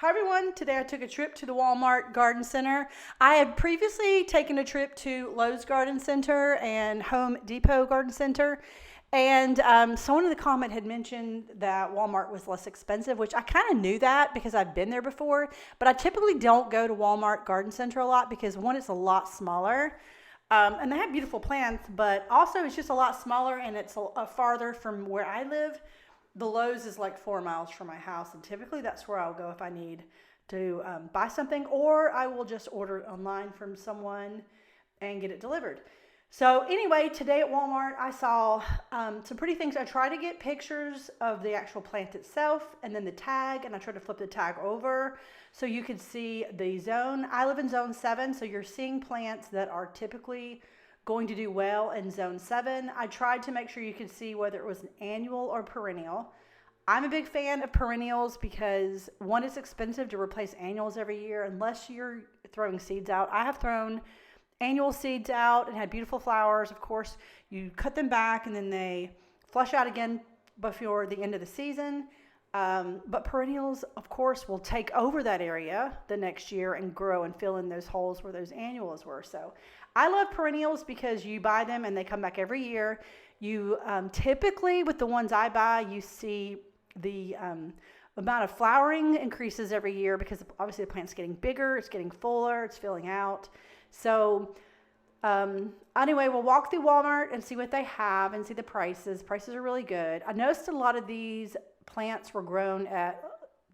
Hi everyone, today I took a trip to the Walmart Garden Center. I had previously taken a trip to Lowe's Garden Center and Home Depot Garden Center, and someone in the comment had mentioned that Walmart was less expensive, which I kind of knew that because I've been there before, but I typically don't go to Walmart Garden Center a lot because one, it's a lot smaller, and they have beautiful plants, but also it's just a lot smaller and it's a farther from where I live. The Lowe's is like 4 miles from my house, and typically that's where I'll go if I need to buy something, or I will just order it online from someone and get it delivered. So anyway, today at Walmart, I saw some pretty things. I tried to get pictures of the actual plant itself and then the tag, and I tried to flip the tag over so you could see the zone. I live in zone 7, so you're seeing plants that are typically going to do well in zone 7. I tried to make sure you could see whether it was an annual or perennial. I'm a big fan of perennials because one, it's expensive to replace annuals every year unless you're throwing seeds out. I have thrown annual seeds out and had beautiful flowers. Of course, you cut them back and then they flush out again before the end of the season. But perennials, of course, will take over that area the next year and grow and fill in those holes where those annuals were. So I love perennials because you buy them and they come back every year. You typically, with the ones I buy, you see the amount of flowering increases every year because obviously the plant's getting bigger, it's getting fuller, it's filling out. So anyway, we'll walk through Walmart and see what they have and see the prices. Prices are really good. I noticed a lot of these plants were grown at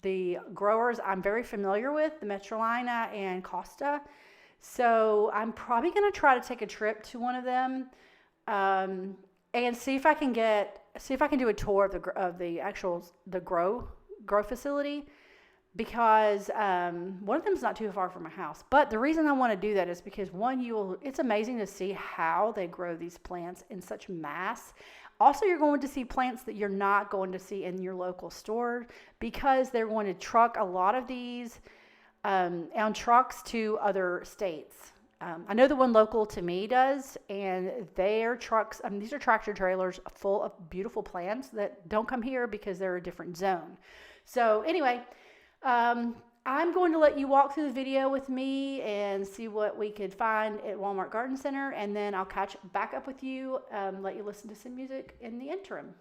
the growers I'm very familiar with, the Metrolina and Costa. So I'm probably going to try to take a trip to one of them and see if I can do a tour of the actual grow facility, because one of them is not too far from my house. But the reason I want to do that is because one, it's amazing to see how they grow these plants in such mass. Also, you're going to see plants that you're not going to see in your local store because they're going to truck a lot of these on trucks to other states. I know the one local to me does, and their trucks, these are tractor trailers full of beautiful plants that don't come here because they're a different zone. So anyway, I'm going to let you walk through the video with me and see what we could find at Walmart Garden Center, and then I'll catch back up with you, let you listen to some music in the interim.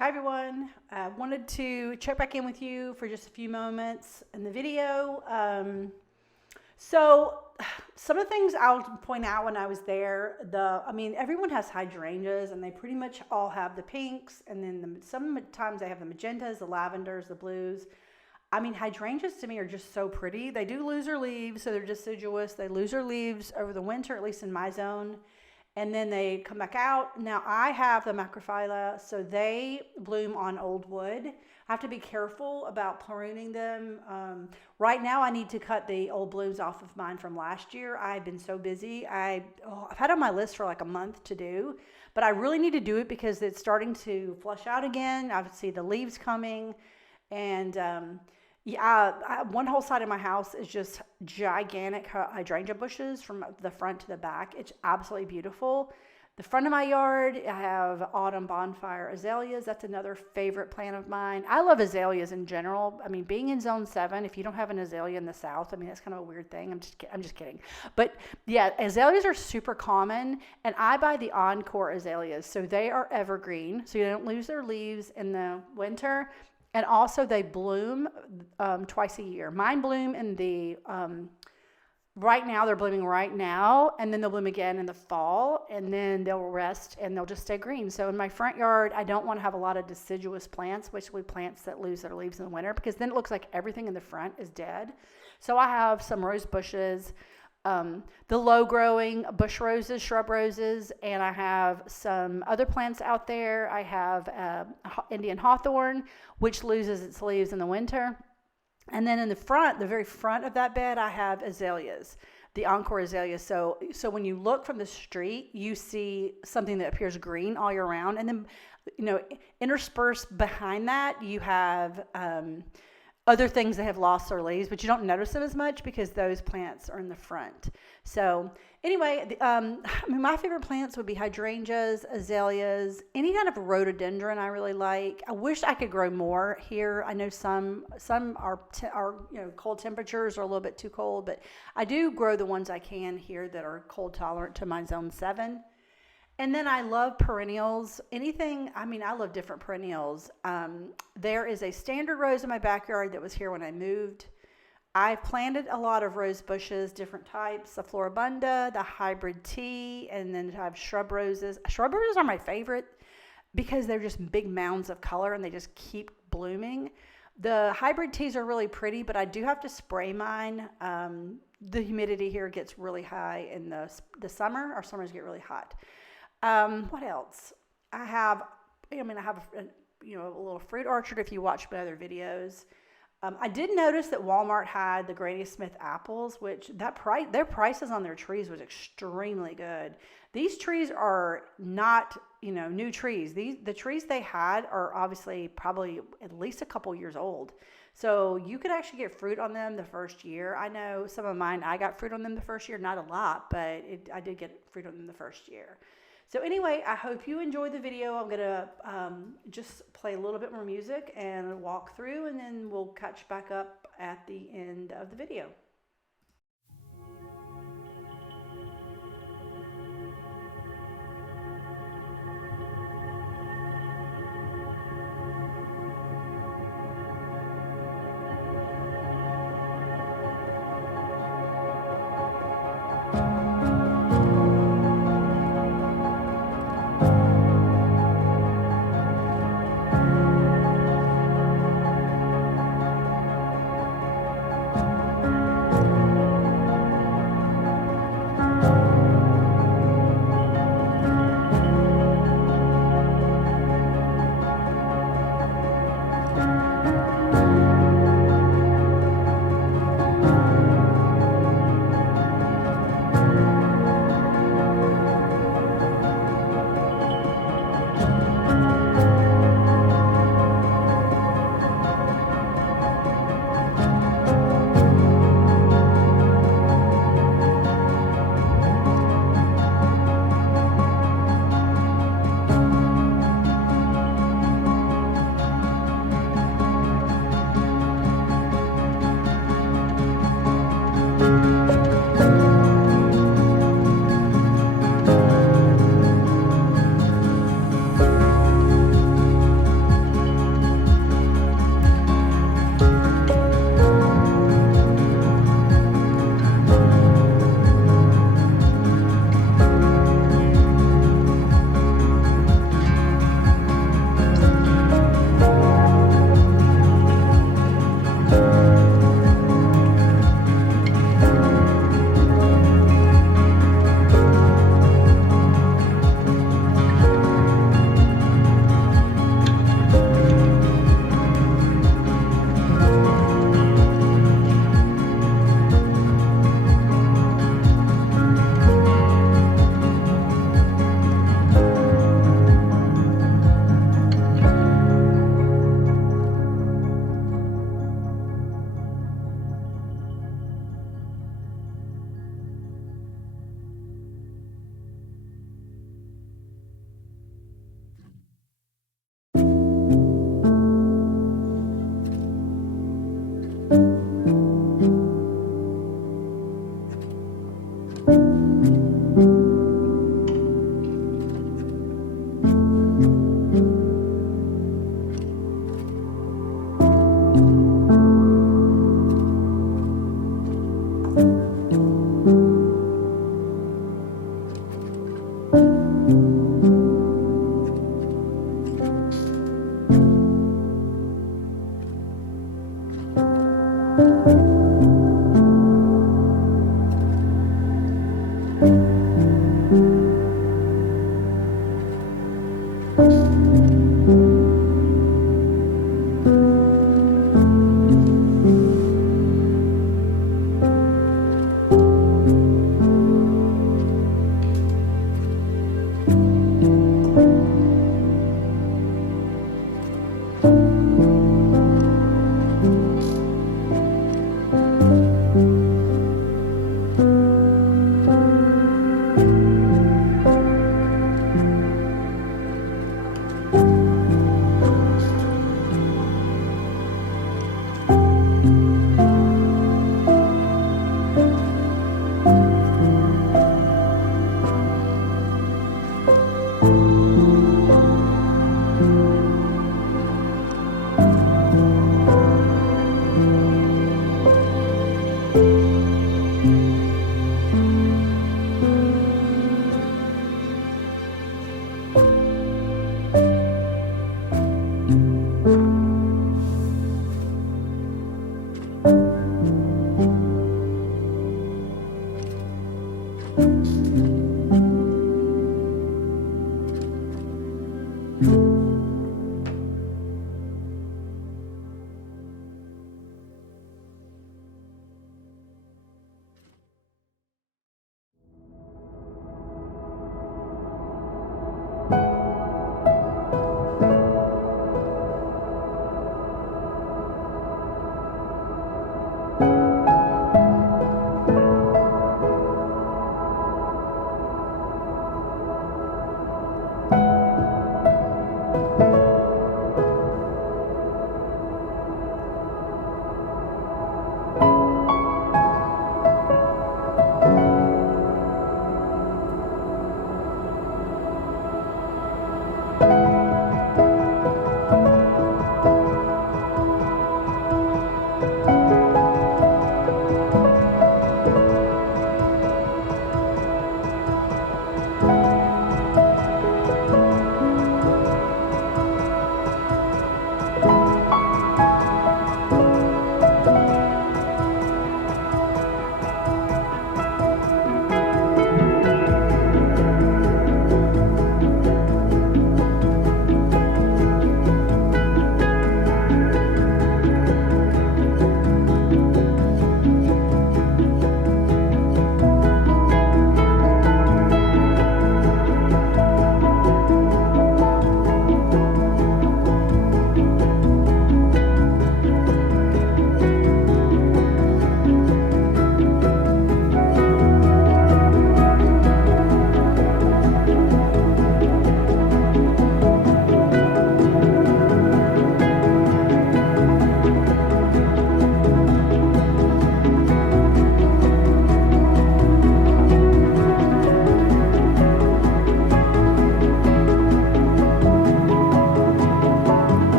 Hi everyone, I wanted to check back in with you for just a few moments in the video. So some of the things I'll point out when I was there, everyone has hydrangeas and they pretty much all have the pinks, and then sometimes they have the magentas, the lavenders, the blues. Hydrangeas to me are just so pretty. They do lose their leaves, so they're deciduous. They lose their leaves over the winter, at least in my zone. And then they come back out. Now I have the macrophylla, so they bloom on old wood. I have to be careful about pruning them. Right now I need to cut the old blooms off of mine from last year. I've been so busy. I've had on my list for like a month to do, but I really need to do it because it's starting to flush out again. I see the leaves coming, and one whole side of my house is just gigantic hydrangea bushes from the front to the back. It's absolutely beautiful. The front of my yard, I have autumn bonfire azaleas. That's another favorite plant of mine. I love azaleas in general. Being in zone 7, if you don't have an azalea in the south, that's kind of a weird thing. I'm just kidding. But yeah, azaleas are super common, and I buy the Encore azaleas. So they are evergreen, so you don't lose their leaves in the winter. And also they bloom twice a year. Mine bloom in the, right now, they're blooming right now, and then they'll bloom again in the fall, and then they'll rest and they'll just stay green. So in my front yard, I don't want to have a lot of deciduous plants, basically plants that lose their leaves in the winter, because then it looks like everything in the front is dead. So I have some rose bushes, the low growing bush roses, shrub roses, and I have some other plants out there. I have Indian hawthorn, which loses its leaves in the winter. And then in the front, the very front of that bed, I have azaleas, the Encore azaleas. So when you look from the street, you see something that appears green all year round. And then, interspersed behind that, you have other things that have lost their leaves, but you don't notice them as much because those plants are in the front. So anyway, my favorite plants would be hydrangeas, azaleas, any kind of rhododendron I really like. I wish I could grow more here. I know some are cold temperatures are a little bit too cold, but I do grow the ones I can here that are cold tolerant to my zone 7. And then I love perennials. I love different perennials. There is a standard rose in my backyard that was here when I moved. I've planted a lot of rose bushes, different types, the Floribunda, the hybrid tea, and then I have shrub roses. Shrub roses are my favorite because they're just big mounds of color and they just keep blooming. The hybrid teas are really pretty, but I do have to spray mine. The humidity here gets really high in the summer. Our summers get really hot. What else? I have a little fruit orchard if you watch my other videos. I did notice that Walmart had the Granny Smith apples, which their prices on their trees was extremely good. These trees are not, new trees. The trees they had are obviously probably at least a couple years old. So you could actually get fruit on them the first year. I know some of mine, I got fruit on them the first year, not a lot, but I did get fruit on them the first year. So anyway, I hope you enjoyed the video. I'm going to just play a little bit more music and walk through, and then we'll catch back up at the end of the video.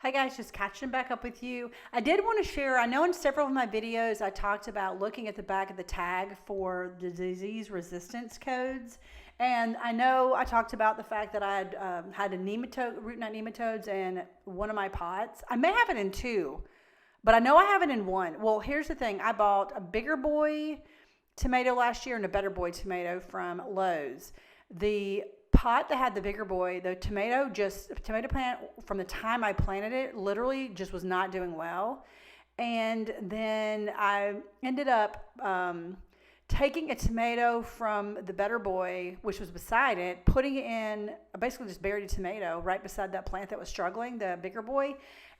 Hi guys, just catching back up with you. I did want to share, I know in several of my videos I talked about looking at the back of the tag for the disease resistance codes. And I know I talked about the fact that I had a root knot nematodes in one of my pots. I may have it in two, but I know I have it in one. Well, here's the thing. I bought a bigger boy tomato last year and a better boy tomato from Lowe's. The pot that had the bigger boy, the tomato plant, from the time I planted it, literally just was not doing well. And then I ended up taking a tomato from the better boy, which was beside it, putting it in, basically just buried a tomato right beside that plant that was struggling, the bigger boy.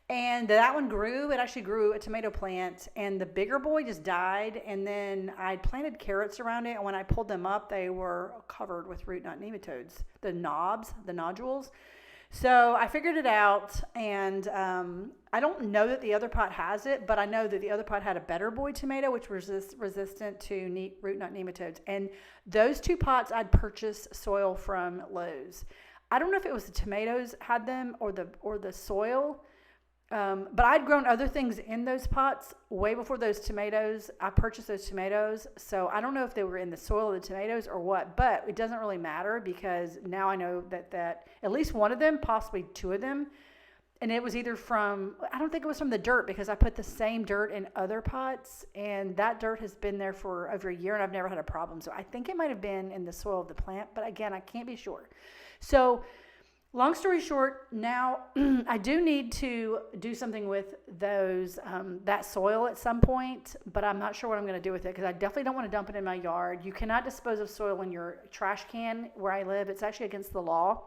And that one grew. It actually grew a tomato plant, and the bigger boy just died. And then I planted carrots around it, and when I pulled them up, they were covered with root knot nematodes, the nodules. So I figured it out, and I don't know that the other pot has it, but I know that the other pot had a better boy tomato, which was resistant to root knot nematodes. And those two pots, I'd purchased soil from Lowe's. I don't know if it was the tomatoes had them or the soil. But I'd grown other things in those pots way before those tomatoes. I purchased those tomatoes, so I don't know if they were in the soil of the tomatoes or what, but it doesn't really matter because now I know that at least one of them, possibly two of them, and it was either from, I don't think it was from the dirt because I put the same dirt in other pots, and that dirt has been there for over a year and I've never had a problem. So I think it might have been in the soil of the plant, but again, I can't be sure. So long story short, now I do need to do something with those that soil at some point, but I'm not sure what I'm going to do with it because I definitely don't want to dump it in my yard. You cannot dispose of soil in your trash can where I live. It's actually against the law.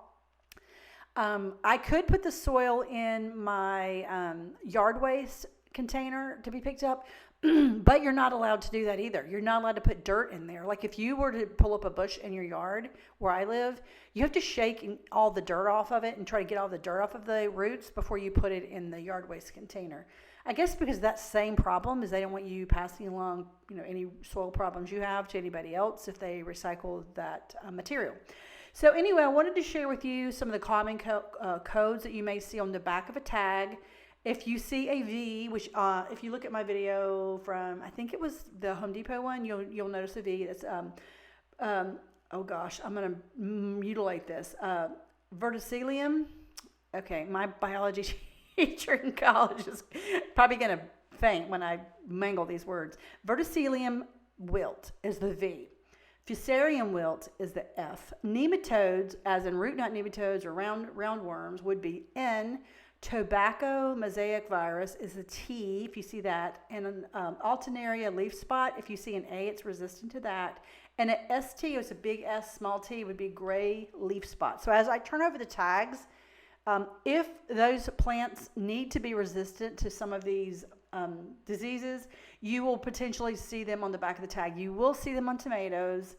I could put the soil in my yard waste container to be picked up, but you're not allowed to do that either. You're not allowed to put dirt in there. Like if you were to pull up a bush in your yard where I live, you have to shake all the dirt off of it and try to get all the dirt off of the roots before you put it in the yard waste container. I guess because that same problem is they don't want you passing along, any soil problems you have to anybody else if they recycle that material. So anyway, I wanted to share with you some of the common codes that you may see on the back of a tag. If you see a V, which if you look at my video from, I think it was the Home Depot one, you'll notice a V. It's oh gosh, I'm gonna mutilate this. Verticillium. Okay, my biology teacher in college is probably gonna faint when I mangle these words. Verticillium wilt is the V. Fusarium wilt is the F. Nematodes, as in root knot nematodes or roundworms, would be N. Tobacco mosaic virus is a T, if you see that, and an Alternaria leaf spot, if you see an A, it's resistant to that, and an ST, it's a big S, small t, would be gray leaf spot. So as I turn over the tags, if those plants need to be resistant to some of these diseases, you will potentially see them on the back of the tag. You will see them on tomatoes.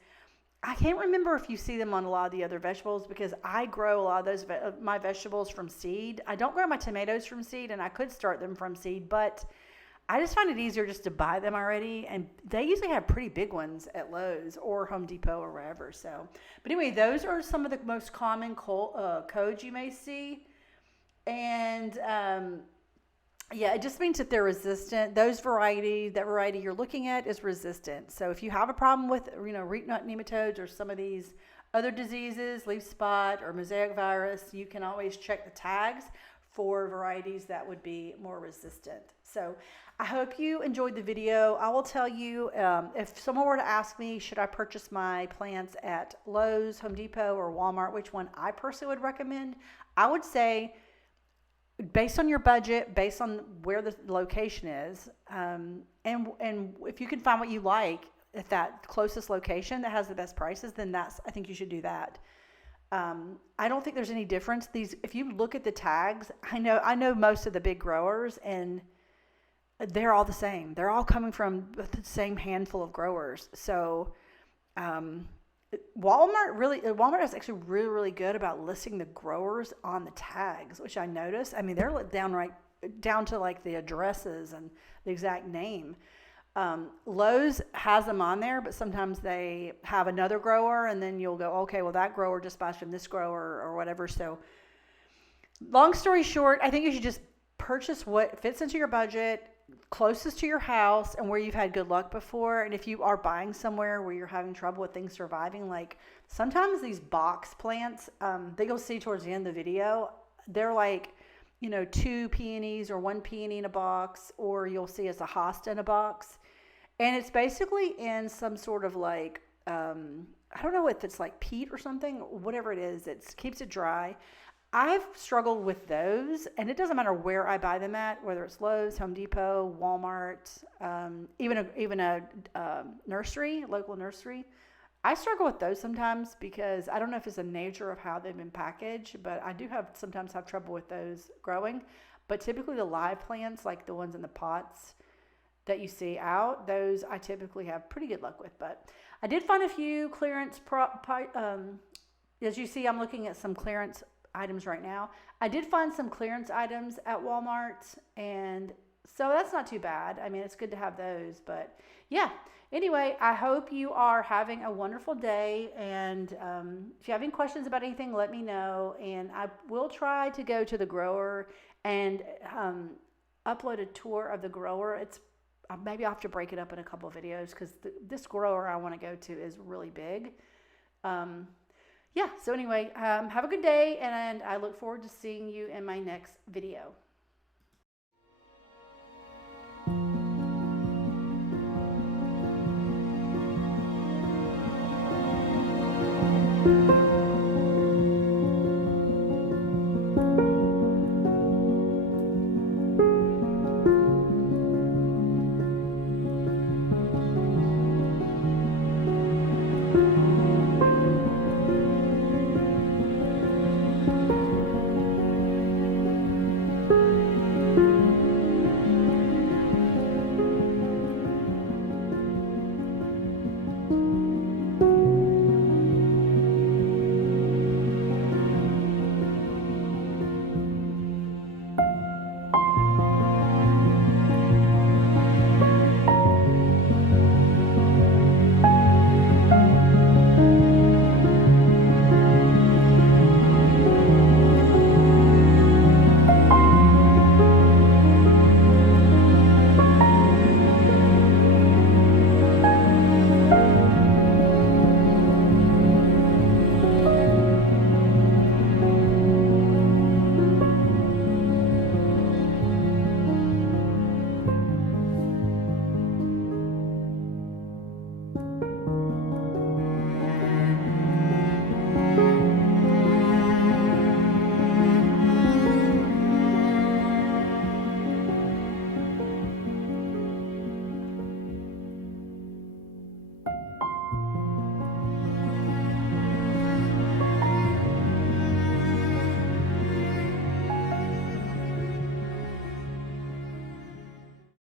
I can't remember if you see them on a lot of the other vegetables because I grow a lot of those my vegetables from seed. I don't grow my tomatoes from seed, and I could start them from seed, but I just find it easier just to buy them already, and they usually have pretty big ones at Lowe's or Home Depot or wherever. So, but anyway, those are some of the most common codes you may see, and yeah, it just means that they're resistant. That variety you're looking at is resistant. So if you have a problem with, root knot nematodes or some of these other diseases, leaf spot or mosaic virus, you can always check the tags for varieties that would be more resistant. So I hope you enjoyed the video. I will tell you, if someone were to ask me, should I purchase my plants at Lowe's, Home Depot, or Walmart, which one I personally would recommend, I would say, based on your budget, based on where the location is, and if you can find what you like at that closest location that has the best prices, then I think you should do that. I don't think there's any difference. If you look at the tags, I know most of the big growers, and they're all the same. They're all coming from the same handful of growers. So Walmart is actually really, really good about listing the growers on the tags, which I noticed. I mean, they're down to like the addresses and the exact name. Lowe's has them on there, but sometimes they have another grower, and then you'll go, okay, well, that grower just buys from this grower or whatever. So long story short, I think you should just purchase what fits into your budget, closest to your house, and where you've had good luck before. And if you are buying somewhere where you're having trouble with things surviving, like sometimes these box plants that you'll see towards the end of the video, they're like, 2 peonies or 1 peony in a box, or you'll see it's a hosta in a box. And it's basically in some sort of like, I don't know if it's like peat or something, whatever it is, it keeps it dry. I've struggled with those, and it doesn't matter where I buy them at, whether it's Lowe's, Home Depot, Walmart, even a nursery, local nursery. I struggle with those sometimes because I don't know if it's the nature of how they've been packaged, but I do sometimes have trouble with those growing. But typically the live plants, like the ones in the pots that you see out, those I typically have pretty good luck with. But I did find a few clearance, as you see, I'm looking at some clearance items right now. I did find some clearance items at Walmart, and so that's not too bad. I mean, it's good to have those, but yeah. Anyway, I hope you are having a wonderful day, and if you have any questions about anything, let me know, and I will try to go to the grower and upload a tour of the grower. Maybe I'll have to break it up in a couple of videos because this grower I want to go to is really big. So anyway, have a good day, and I look forward to seeing you in my next video.